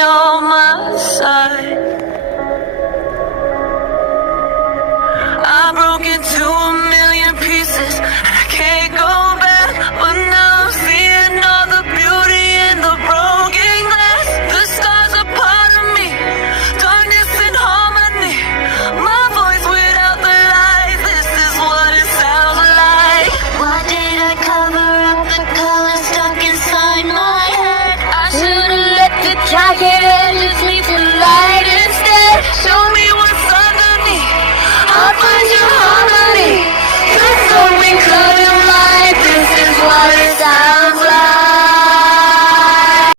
on my side. I broke into a million pieces, and I can't go back. But now I'm seeing all the beauty in the broken glass. The scars are part of me, darkness and harmony. My voice without the lies, this is what it sounds like. Why did I cover up the color stuck inside my head? I should've let the jacket